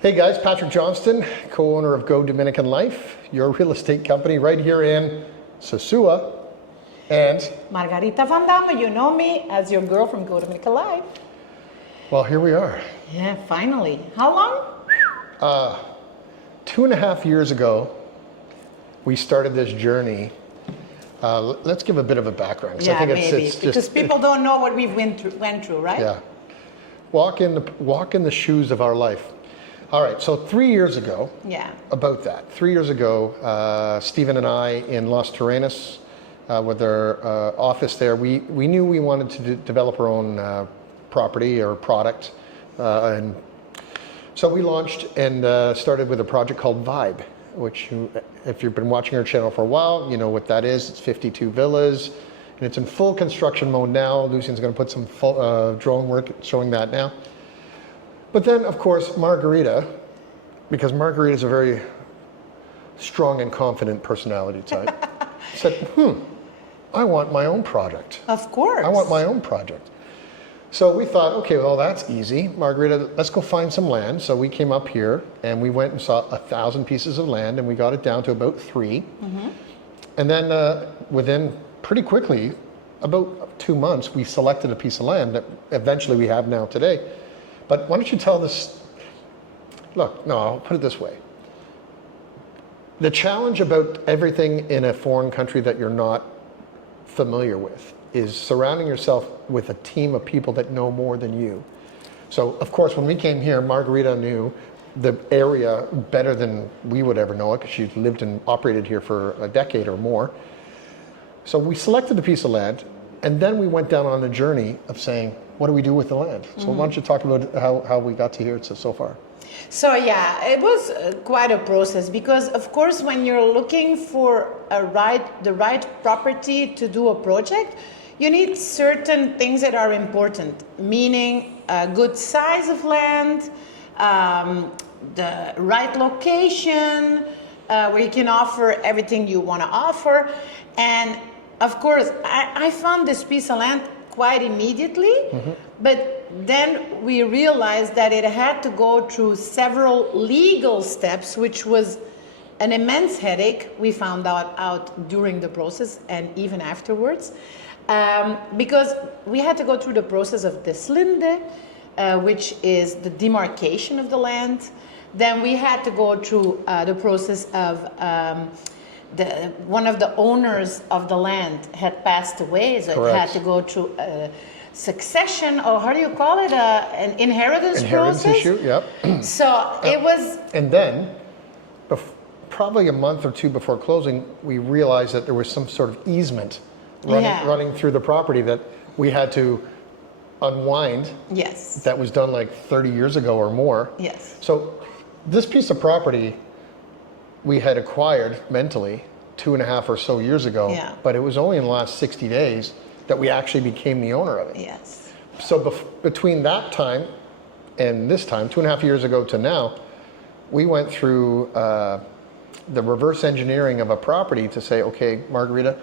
Hey guys, Patrick Johnston, co-owner of Go Dominican Life, your real estate company right here in Sosúa. And Margarita Van Damme, you know me as your girl from Go Dominican Life. well, here we are. Yeah, finally. How long? 2.5 years ago, we started this journey. Let's give a bit of a background. 'Cause Yeah, I think maybe. it's Because just, people don't know what we went through, right? yeah. Walk in the shoes of our life. All right, so 3 years ago, Yeah. about that, 3 years ago, Stephen and I in Los Terrenos, with our office there, we knew we wanted to develop our own property or product. And so we launched and started with a project called Vibe, which if you've been watching our channel for a while, you know what that is. It's 52 villas, and it's in full construction mode now. Lucian's going to put some full, drone work showing that now. But then, of course, Margarita, because Margarita is a very strong and confident personality type, said, I want my own project. Of course. I want my own project. So we thought, okay, well, that's easy. Margarita, let's go find some land. So we came up here and we went and saw 1,000 pieces of land and we got it down to about 3. Mm-hmm. And then within pretty quickly, about 2 months, we selected a piece of land that eventually we have now today. But why don't you tell this, look, no, I'll put it this way. The challenge about everything in a foreign country that you're not familiar with is surrounding yourself with a team of people that know more than you. So, of course, when we came here, Margarita knew the area better than we would ever know it because she's lived and operated here for a decade or more. So we selected a piece of land, and then we went down on the journey of saying, what do we do with the land? So why don't you talk about how we got to here so far? So yeah, it was quite a process because, of course, when you're looking for the right property to do a project, you need certain things that are important, meaning a good size of land, the right location, where you can offer everything you want to offer. And of course, I found this piece of land quite immediately, but then we realized that it had to go through several legal steps, which was an immense headache. We found out during the process and even afterwards, because we had to go through the process of deslinde, which is the demarcation of the land. Then we had to go through the process of one of the owners of the land had passed away, so it had to go through a succession, or how do you call it, an inheritance process? Issue, yep. So it was... And then, probably a month or two before closing, we realized that there was some sort of easement running through the property that we had to unwind. Yes. That was done like 30 years ago or more. Yes. So this piece of property we had acquired mentally 2.5 or so years ago, but it was only in the last 60 days that we actually became the owner of it. Yes. So between that time and this time, 2.5 years ago to now, we went through the reverse engineering of a property to say, okay, Margarita,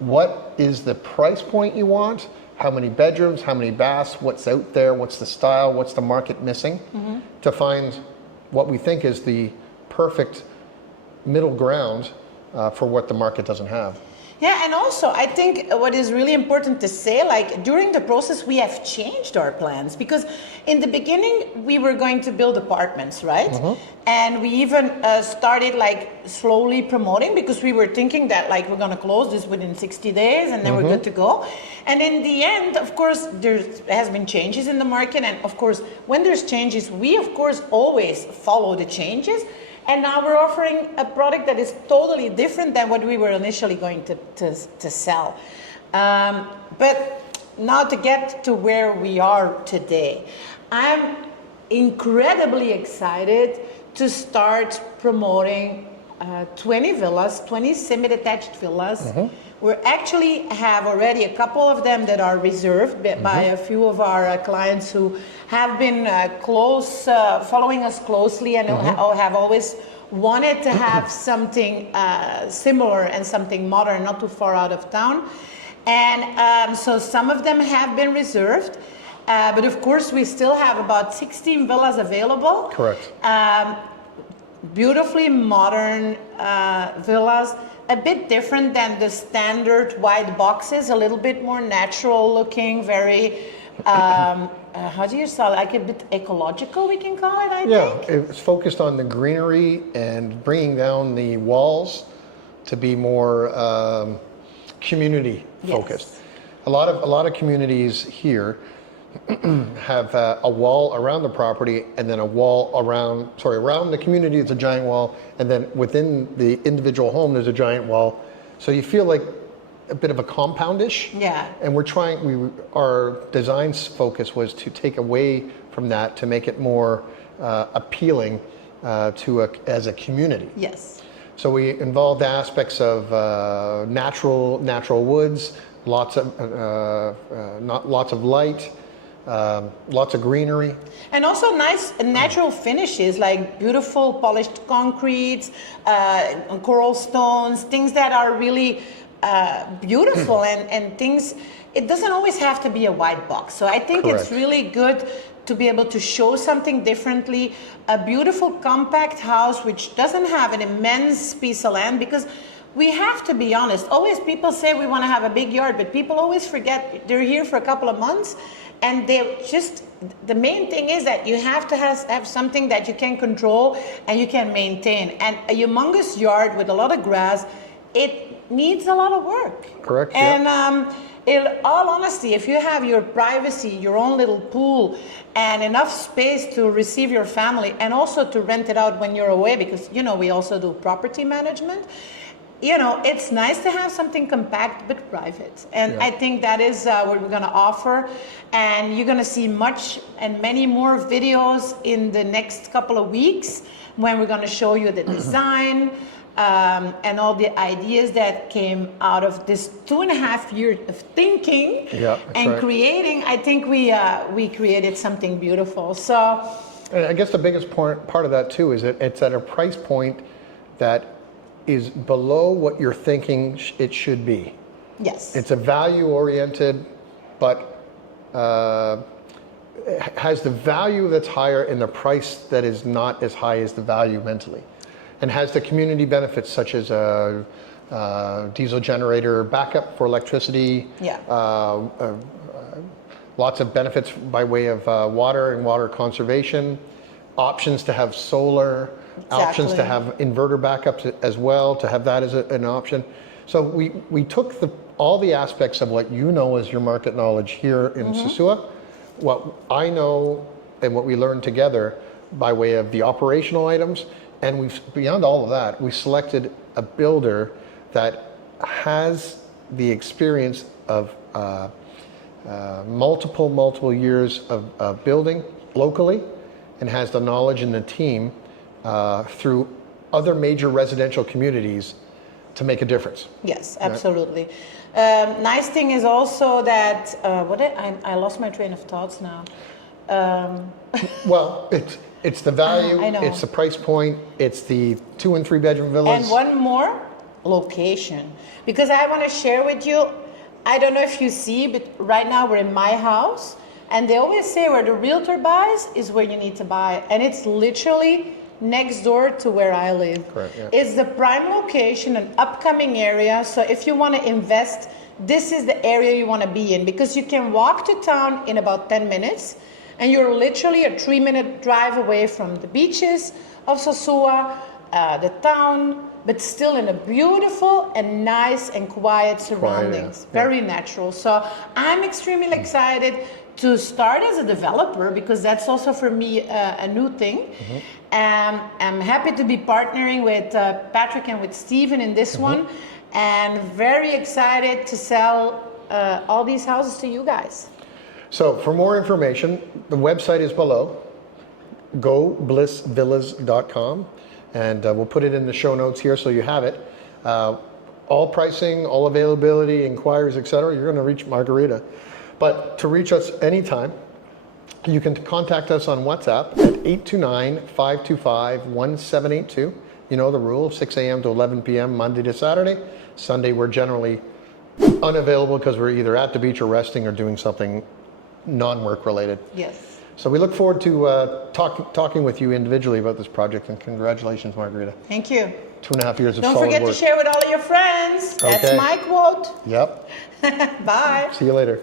what is the price point you want? How many bedrooms, how many baths, what's out there, what's the style, what's the market missing, to find what we think is the perfect middle ground for what the market doesn't have. Yeah, and also I think what is really important to say, like during the process we have changed our plans, because in the beginning we were going to build apartments, right? And we even started like slowly promoting, because we were thinking that like we're going to close this within 60 days and then we're good to go. And in the end, of course, there has been changes in the market, and of course when there's changes, we of course always follow the changes. And now we're offering a product that is totally different than what we were initially going to sell. But now to get to where we are today, I'm incredibly excited to start promoting 20 villas, 20 semi-detached villas. We actually have already a couple of them that are reserved by a few of our clients who have been following us closely and have always wanted to have something similar and something modern, not too far out of town. And so some of them have been reserved. But of course, we still have about 16 villas available. Correct. Beautifully modern villas, a bit different than the standard white boxes, a little bit more natural looking, very, how do you call it, like a bit ecological, we can call it, I think. It's focused on the greenery and bringing down the walls to be more community focused. Yes. A lot of communities here have a wall around the property, and then a wall around the community it's a giant wall, and then within the individual home there's a giant wall. So you feel like a bit of a compoundish. Yeah. And our design's focus was to take away from that to make it more appealing as a community. Yes. So we involved aspects of natural woods, lots of light. Lots of greenery. And also nice natural finishes like beautiful polished concretes, coral stones, things that are really beautiful and things. It doesn't always have to be a white box. So I think Correct. It's really good to be able to show something differently. A beautiful compact house which doesn't have an immense piece of land, because we have to be honest. Always people say we want to have a big yard, but people always forget they're here for a couple of months. And the main thing is that you have to have something that you can control and you can maintain. And a humongous yard with a lot of grass, it needs a lot of work. Correct. And in all honesty, if you have your privacy, your own little pool, and enough space to receive your family, and also to rent it out when you're away, because we also do property management. It's nice to have something compact but private. And I think that is what we're going to offer. And you're going to see many more videos in the next couple of weeks when we're going to show you the design and all the ideas that came out of this 2.5 years of thinking and creating. I think we created something beautiful. So and I guess the biggest part of that too is that it's at a price point that is below what you're thinking it should be. yes, It's a value oriented, but has the value that's higher in the price that is not as high as the value mentally, and has the community benefits such as a diesel generator backup for electricity. Lots of benefits by way of water and water conservation, options to have solar. Options to have inverter backups as well, to have that as an option. So we took all the aspects of what as your market knowledge here in Sosúa, what I know and what we learned together by way of the operational items, and beyond all of that, we selected a builder that has the experience of multiple years of building locally, and has the knowledge and the team through other major residential communities to make a difference. Yes, absolutely. Nice thing is also that I lost my train of thoughts now. Well, it's the value, I know. it's the price point, it's the 2 and 3 bedroom villas. And one more, location. Because I want to share with you, I don't know if you see, but right now we're in my house, and they always say where the realtor buys is where you need to buy. And it's literally next door to where I live. Correct, yeah. It's the prime location, an upcoming area. So if you want to invest, this is the area you want to be in, because you can walk to town in about 10 minutes, and you're literally a 3-minute drive away from the beaches of Sosúa, the town, but still in a beautiful and nice and quiet surroundings. Very natural. So I'm extremely excited to start as a developer, because that's also for me a new thing. I'm happy to be partnering with Patrick and with Steven in this one, and very excited to sell all these houses to you guys. So for more information, the website is below, goblissvillas.com, and we'll put it in the show notes here so you have it. All pricing, all availability, inquiries, etc. You're going to reach Margarita. But to reach us anytime, you can contact us on WhatsApp at 829-525-1782. You know the rule, 6 a.m. to 11 p.m. Monday to Saturday. Sunday we're generally unavailable because we're either at the beach or resting or doing something non-work related. Yes. So we look forward to talking with you individually about this project, and congratulations, Margarita. Thank you. 2.5 years of Don't solid forget work. to share with all of your friends. That's Okay. my quote. Yep. Bye. See you later.